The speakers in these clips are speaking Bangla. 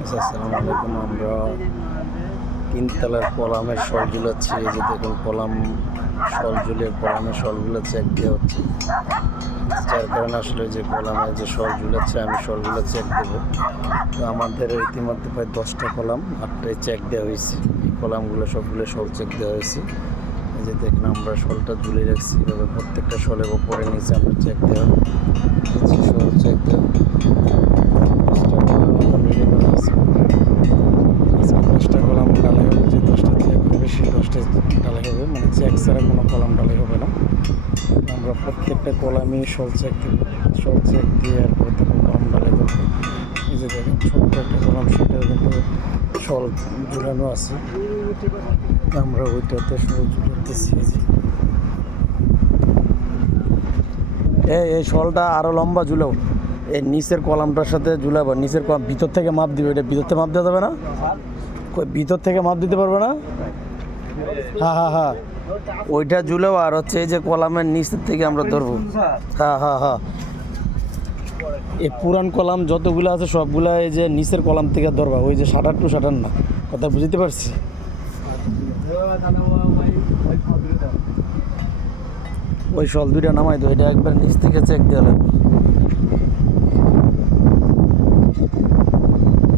আসসালামু আলাইকুম, আমরা তিনতলার কলামের শল ঝুলাচ্ছি। এই যে দেখুন, কলাম শল ঝুলে কলামের শলগুলো চেক দেওয়া হচ্ছে। যার কারণে আসলে যে কলামের যে শল ঝুলাচ্ছে, আমি শলগুলো চেক দেবো তো আমাদের ইতিমধ্যে প্রায় দশটা কলাম, আটটায় চেক দেওয়া হয়েছে। এই কলামগুলো সবগুলো শল চেক দেওয়া হয়েছে। এই যে দেখুন, আমরা শলটা ঝুলে রাখছি। এভাবে প্রত্যেকটা শলের ওপরে নিচে আমরা চেক দেওয়া চেক ছাড়া কোনো কলাম ডালাই হবে না। আমরা প্রত্যেকটা কলামই শল চেক দেবো শল চেক দিয়ে এরপরে তারপর কলাম ডালাই করব এই যে দেখেন, ছোট্ট একটা কলাম, সেটাও কিন্তু শল ঝুলানো আছে। আমরা ওইটাতে শল ঝুলাতেছি, এই এই শলটা আরও লম্বা ঝুলাও। এই নিচের কলামটার সাথে ঝুলাবো। নিচের কলাম ভিতর থেকে মাপ দিবে এটা ভিতর থেকে মাপ দেওয়া যাবে না? ভিতর থেকে মাপ দিতে পারবে না? হ্যাঁ হ্যাঁ হ্যাঁ। ওইটা ঝুলেও আর হচ্ছে এই যে কলামের নিচের থেকে আমরা ধরবো। হ্যাঁ হ্যাঁ হ্যাঁ। এই পুরান কলাম যতগুলো আছে সবগুলা এই যে নিচের কলাম থেকে ধরবা ওই যে শাটার টু শাটার না। কথা বুঝতে পারছি? ওই শল দুইটা নামাই দো এটা একবার নিচ থেকে চেক দেওয়া লাগবে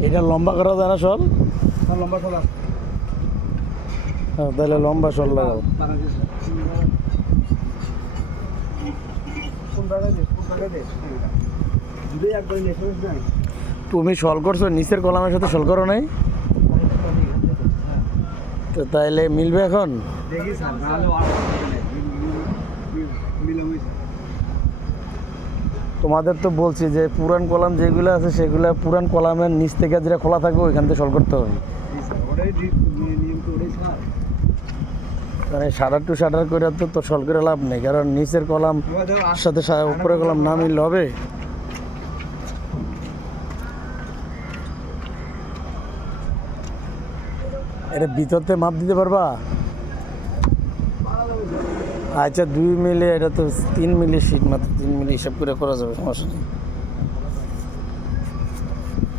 এটা লম্বা করা যায় না শল? লম্বা চলা হ্যাঁ তাহলে লম্বা শল লাগাও। তুমি সল করছ, নিচের কলামের সাথে সল করো নাই? তো তাইলে মিলবে এখন? তোমাদের তো বলছি যে পুরান কলাম যেগুলো আছে, সেগুলো পুরান কলামের নিচ থেকে যেটা খোলা থাকবে, ওইখান থেকে শল করতে হবে। মানে টু করে তো তো লাভ নেই, কারণ নিচের কলাম সাথে উপরে কলাম না মিললে হবে। এটা ভিতরতে মাপ দিতে পারবা? আচ্ছা দুই মিলে এটা তো তিন মিলি শীত মাত্র, তিন মিলি হিসাব করে করা যাবে, সমস্যা নেই।